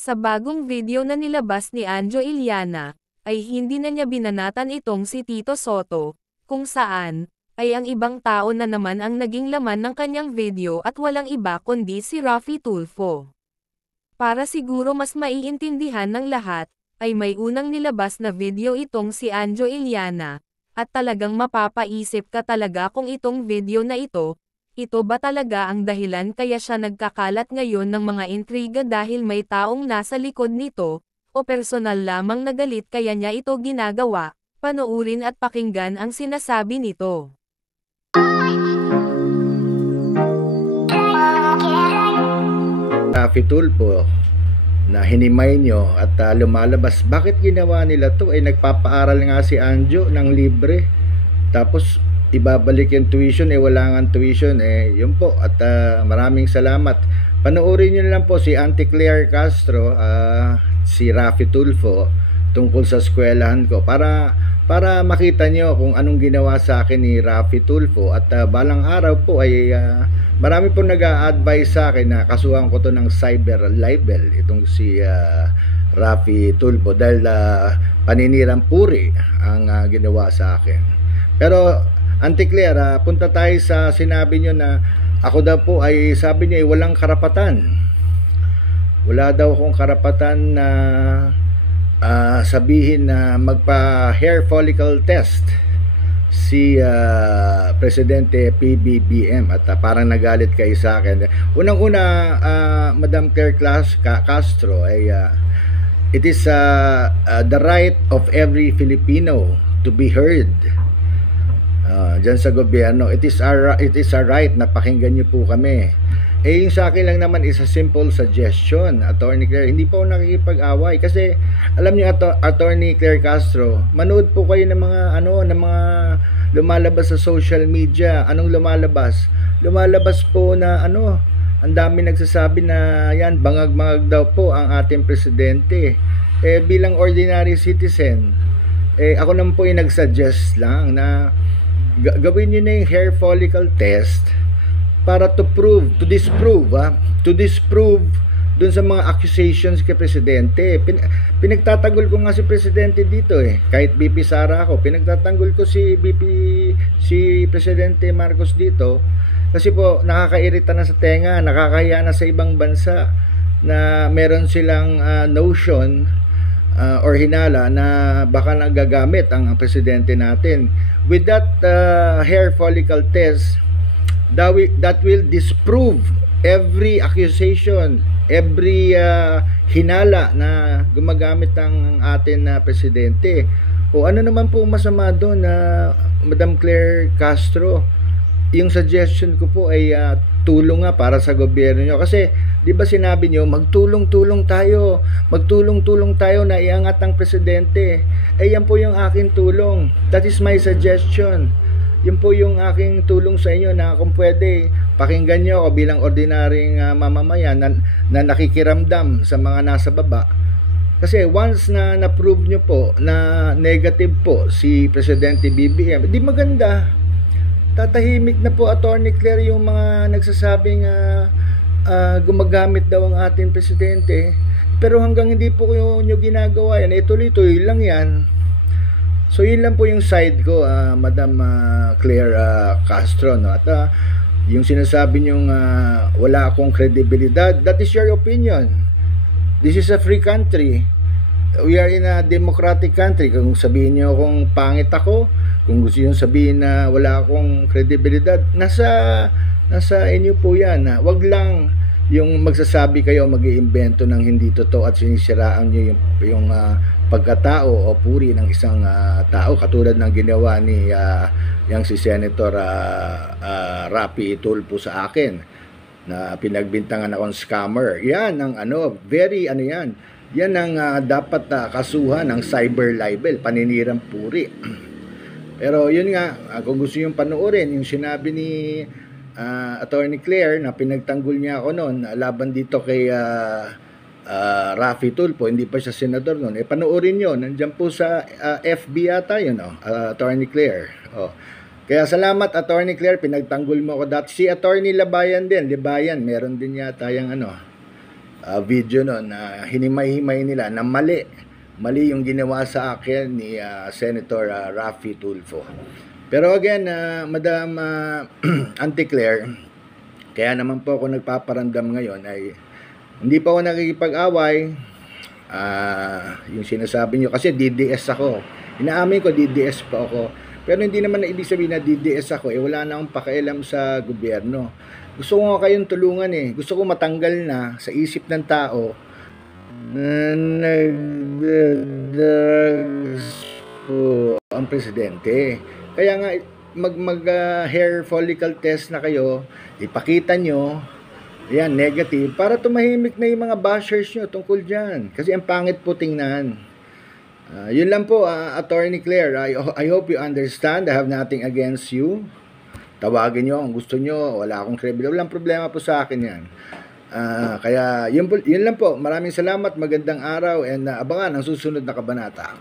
Sa bagong video na nilabas ni Anjo Iliana, ay hindi na niya binanatan itong si Tito Sotto, kung saan, ay ang ibang tao na naman ang naging laman ng kanyang video at walang iba kundi si Raffy Tulfo. Para siguro mas maiintindihan ng lahat, ay may unang nilabas na video itong si Anjo Iliana, at talagang mapapaisip ka talaga kung itong video na ito ba talaga ang dahilan kaya siya nagkakalat ngayon ng mga intriga dahil may taong nasa likod nito, o personal lamang na galit kaya niya ito ginagawa? Panoorin at pakinggan ang sinasabi nito. Raffy Tulfo na hinimay nyo at lumalabas, bakit ginawa nila to? Ay nagpapaaral nga si Anjo ng libre, tapos ibabalik yung tuition, wala nga tuition, yun po. At maraming salamat. Panoorin nyo lang po si Auntie Claire Castro, si Raffy Tulfo, tungkol sa eskwelahan ko, para makita nyo kung anong ginawa sa akin ni Raffy Tulfo. At balang araw po ay marami po nag-a-advise sa akin na kasuhan ko to ng cyber libel, itong si Raffy Tulfo, dahil paninirang puri ang ginawa sa akin. Pero Auntie Claire, punta tayo sa sinabi nyo na ako daw po ay, sabi nyo ay walang karapatan. Wala daw akong karapatan na sabihin na magpa hair follicle test si Presidente PBBM, at parang nagalit kayo sa akin. Unang-una, Madam Claire Castro, ay it is the right of every Filipino to be heard dyan sa gobyerno. It is our right na pakinggan nyo po kami. Yung sa akin lang naman is a simple suggestion, Attorney Claire. Hindi po ako nakikipag-away kasi alam niyo, Attorney Claire Castro, manood po kayo ng mga ng mga lumalabas sa social media. Anong lumalabas? Lumalabas po na ang dami nagsasabi na yan, bangag-bangag daw po ang ating presidente. Bilang ordinary citizen, ako naman po yung nagsuggest lang na gawin nyo na yung hair follicle test para to disprove dun sa mga accusations kay Presidente. Pinagtatanggol ko nga si Presidente dito kahit BP Sara ako, pinagtatanggol ko si Presidente Marcos dito kasi po nakakairita na sa tenga, nakakahiya na sa ibang bansa na meron silang notion or hinala na baka nagagamit ang presidente natin. With that hair follicle test, that will disprove every accusation, every hinala na gumagamit ang atin na presidente. O ano naman po masama doon na Madam Claire Castro? Yung suggestion ko po ay tulong nga para sa gobyerno nyo. Kasi di ba sinabi nyo, magtulong-tulong tayo na iangat ang presidente. Yan po yung aking tulong. That is my suggestion. Yun po yung aking tulong sa inyo na kung pwede, pakinggan nyo ako bilang ordinaryong mamamayan na nakikiramdam sa mga nasa baba. Kasi once na na-prove nyo po na negative po si Presidente BBM, di maganda. Tatahimik na po, Attorney Claire, yung mga nagsasabing gumagamit daw ang ating presidente. Pero hanggang hindi po nyo ginagawa yan, tuloy-tuloy lang yan. So yun lang po yung side ko, Madam Claire Castro, no? At yung sinasabi nyong wala akong kredibilidad, that is your opinion. This is a free country. We are in a democratic country. Kung sabihin nyo kung pangit ako, kung gusto nyo sabihin na wala akong kredibilidad, nasa inyo po yan. Wag lang yung magsasabi kayo, mag-iimbento ng hindi totoo at sinisiraan nyo yung pagkatao o puri ng isang tao, katulad ng ginawa ni yang si Senator Raffy Tulfo sa akin, na pinagbintangan akong scammer. Yan ang very yan. Yan ang dapat kasuhan ng cyber libel, paninirang puri. Pero yun nga, kung gusto yung panoorin, yung sinabi ni Attorney Claire na pinagtanggol niya ako noon laban dito kay Raffy Tulfo, hindi pa siya senador noon. Panoorin nyo, nandyan po sa FB yata yun, Attorney Claire. Kaya salamat, Attorney Claire, pinagtanggol mo ako dati. Si Attorney Labayan din, Libayan, meron din yata yung video no na hinimay-himay nila na mali yung ginawa sa akin ni Senator Raffy Tulfo. Pero again, Madam Auntie Claire, kaya naman po ako nagpaparamdam ngayon ay hindi pa ako nakikipag-away. Yung sinasabi nyo, kasi DDS ako. Inaamin ko, DDS pa ako. Pero hindi naman na ibig sabihin na DDS ako. Wala na akong pakialam sa gobyerno. Gusto ko nga kayong tulungan eh. Gusto ko matanggal na sa isip ng tao na nagdadrugs po ang presidente. Kaya nga, mag hair follicle test na kayo, ipakita nyo, yan, negative, para tumahimik na yung mga bashers nyo tungkol dyan. Kasi ang pangit po tingnan. Yun lang po, Attorney Claire. I hope you understand. I have nothing against you. Tawagin nyo kung gusto nyo. Wala akong credibility. Walang problema po sa akin yan. Kaya yun lang po. Maraming salamat. Magandang araw. And abangan ang susunod na kabanata.